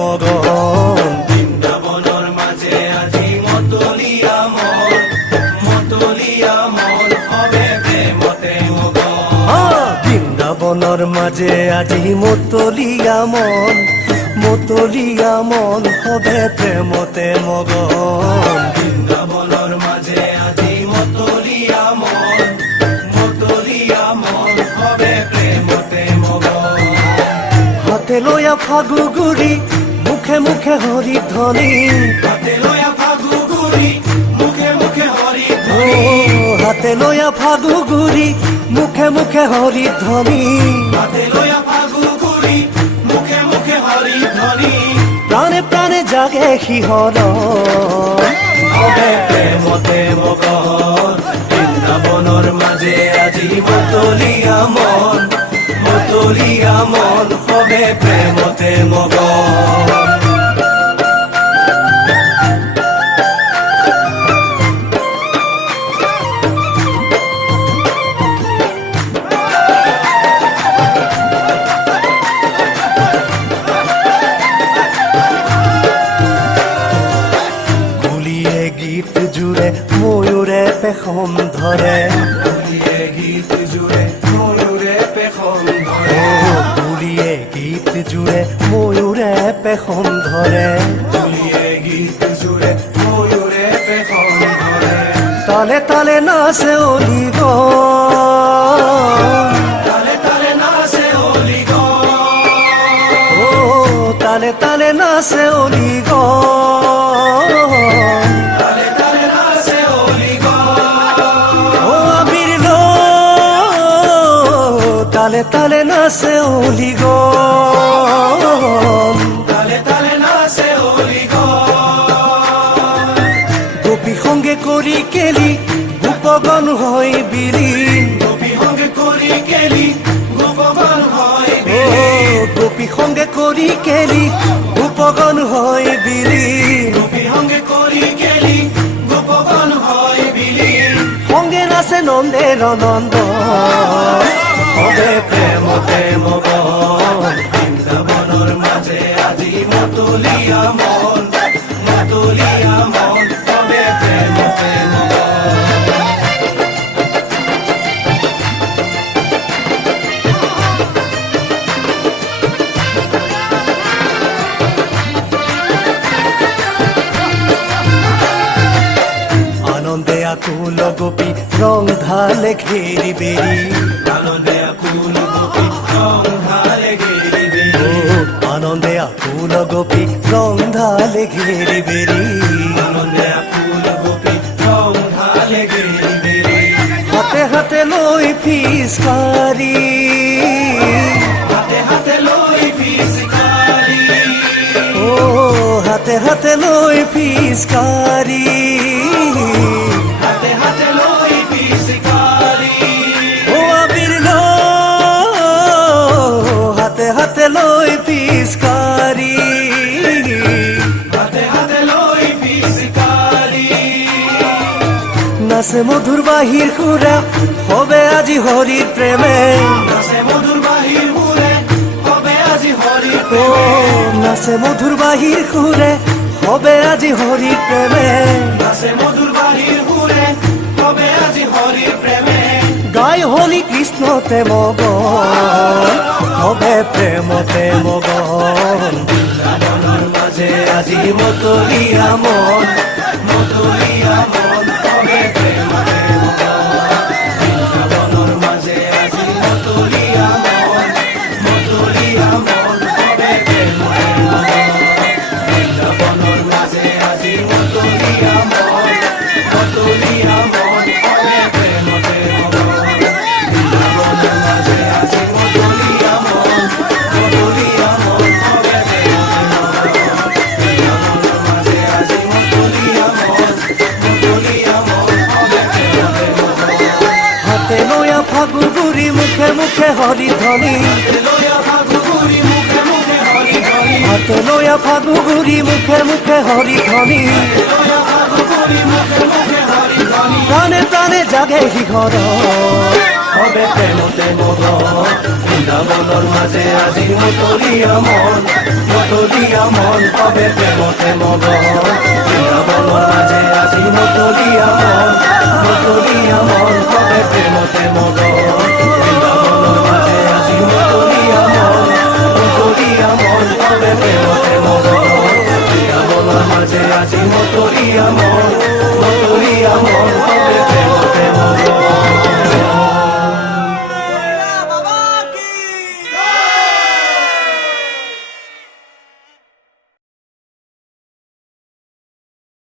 মগন বৃন্দাবনৰ মাজে আজি মতলীয়া মন হবে প্ৰেমতে মগন বৃন্দাবনৰ মাজে আজি মতলীয়া মন হবে প্ৰেমতে মগন বৃন্দাবনৰ মাজে আজি মতলীয়া মন হবে প্ৰেমতে মগন হাতে লয়া ফাগু গুৰি মুখে মুখে হৰি ধ্বনি হাতে লয়া ফাগু গুৰি মুখে মুখে হৰি হাতে লয়া ফাগু গুৰি মুখে মুখে হৰি ধ্বনি হাতে লয়া ফাগু গুৰি মুখে মুখে হৰি ধ্বনি প্ৰাণে প্ৰাণে জাগে শিহৰ হবে প্ৰেমতে মগন বৃন্দাবনৰ মাজে আজি মতলীয়া মন হবে প্ৰেমতে মগন গীত জুড়ে ময়ূরে পেখম ধরে গীত জুড়ে ময়ূরে পেখম ধরে বুলিয়ে গীত জুড়ে ময়ূরে পেখম ধরে গীত জুড়ে ময়ূরে পেখম ধরে তালে তালে নাচে অলিগ তালে তালে নাচে অলিগ ও তালে তালে নাচে অলিগ তালে তালে নাচে অলিগন তালে তালে নাচে অলিগন গোপী সঙ্গে করি কেলি গোপগণ হয় বিলীন গোপী সঙ্গে করি কেলি গোপগণ হয় গোপী সঙ্গে করি কেলি গোপগণ হয় বিলীন গোপী সঙ্গে করি কেলি গোপগণ হয় বিলীন সঙ্গে নাচে নন্দের নন্দ হবে প্ৰেমতে মগন বৃন্দাবনৰ মাজে আজি মতলীয়া মন হবে প্ৰেমতে মগন আনন্দে আকুল গোপী রং ঢালে ঘেরি বেরি আনন্দে আকুল গোপী রং ঢালে ঘেরি বেরি আনন্দে আকুল গোপী রং ঢালে ঘেরি বেরি আনন্দে আকুল গোপী রং ঢালে ঘেরি বেরি হাতে হাতে লই পিচকারি হাতে হাতে লই পিচকারি ও হাতে হাতে লই পিচকারি হাতে হাতে লই পিচকারি ও আবির হাতে হাতে লই পিচকারি হাতে হাতে লই পিচকারি নাচে মধুর বাহির সুরে হবে আজি হরির প্রেমে নাচে মধুর বাহির সুরে হবে আজি হরির ও প্রেমে নাচে মধুর বাহির সুরে হবে আজি হরির প্রেমে নাচে মধুর বাহির সুরে হবে আজি হরির প্রেমে গাই হলি কৃষ্ণতে মগন হবে প্রেমতে মগন বৃন্দাবনৰ মাজে আজি মতলীয়া মন হবে প্ৰেমতে মগন বৃন্দাবনৰ মাজে আজি মতলীয়া মন হবে প্ৰেমতে মগন বৃন্দাবনৰ মাজে আজি মতলীয়া মন হবে প্ৰেমতে মগন বৃন্দাবনৰ মাজে আজি মতলীয়া মন হবে প্ৰেমতে মগন বৃন্দাবনৰ মাজে আজি মতলীয়া মন হবে প্ৰেমতে মগন হাতে লয়া ফাগু গুৰি মুখে মুখে হৰি ধ্বনি লয়া ফাগু গুৰি মুখে মুখে হৰি ধ্বনি হাতে লয়া ফাগু গুৰি মুখে মুখে হৰি ধ্বনি লয়া ফাগু গুৰি মুখে মুখে হৰি ধ্বনি প্ৰাণে প্ৰাণে জাগে শিখৰ হবে প্ৰেমতে মগন বৃন্দাবনৰ মাজে আজি মতলীয়া মন কবে প্ৰেমতে মগন বৃন্দাবনৰ মাজে আজি মতলীয়া মন কবে প্ৰেমতে মগন বৃন্দাবনৰ মাজে আজি মতলীয়া মন কবে প্ৰেমতে মগন বৃন্দাবনৰ মাজে আজি মতলীয়া মন